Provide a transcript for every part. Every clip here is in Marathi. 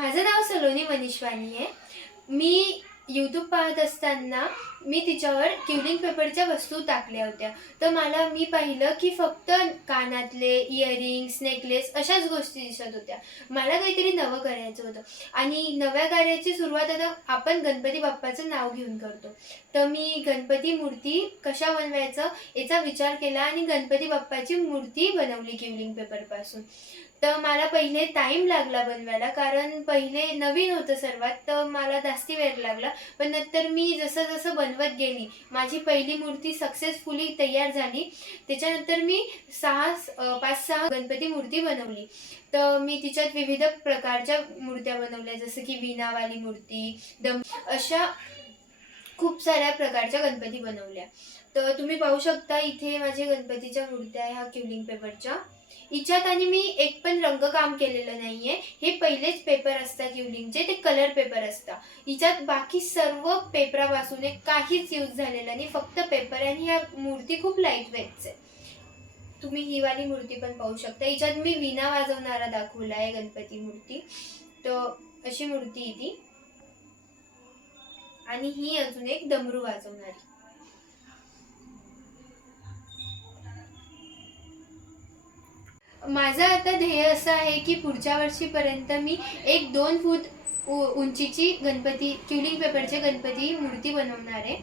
माझं नाव सलोनी मनीषवाणी आहे. मी यूट्यूब पाहत असताना मी तिच्यावर क्युलिंग पेपरच्या वस्तू टाकल्या होत्या. तर मला मी पाहिलं की फक्त कानातले इयरिंग्स नेकलेस अशाच गोष्टी दिसत होत्या. मला काहीतरी नवं करायचं होतं. आणि नव्या कार्याची सुरुवात आता आपण गणपती बाप्पाचं नाव घेऊन करतो. तर मी गणपती मूर्ती कशा बनवायचं याचा विचार केला आणि गणपती बाप्पाची मूर्ती बनवली क्युलिंग पेपरपासून तर मला पहिले टाईम लागला बनवायला कारण पहिले नवीन होतं सर्वात तर मला जास्ती वेळ लागला. पण नंतर मी जसं जसं बनवत गेली माझी पहिली मूर्ती सक्सेसफुली तयार झाली. त्याच्यानंतर मी सहा पाच सहा गणपती मूर्ती बनवली. तर मी तिच्यात विविध प्रकारच्या मूर्त्या बनवल्या जसं की विणावाली मूर्ती दम अशा खूप साऱ्या प्रकारच्या गणपती बनवल्या. तर तुम्ही पाहू शकता इथे माझ्या गणपतीच्या मूर्त्या आहे ह्या क्युलिंग पेपरच्या. हिच्यात आणि मी एक पण रंगकाम केलेलं नाहीये. हे पहिलेच पेपर असतात युलिंगचे ते कलर पेपर असतात. हिच्यात बाकी सर्व पेपरापासून एक काहीच यूज झालेलं नाही फक्त पेपर आणि ह्या मूर्ती खूप लाइट वेटच आहे. तुम्ही ही वाली मूर्ती पण पाहू शकता. हिच्यात मी विणा वाजवणारा दाखवला आहे गणपती मूर्ती. तर अशी मूर्ती आहे ती. आणि ही अजून एक डमरू वाजवणारी. माझं आता ध्येय असं आहे की पुढच्या वर्षीपर्यंत मी एक दोन फूट उंचीची गणपती क्युलिंग पेपरचे गणपती मूर्ती बनवणार आहे.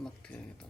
Bakit kaya ito?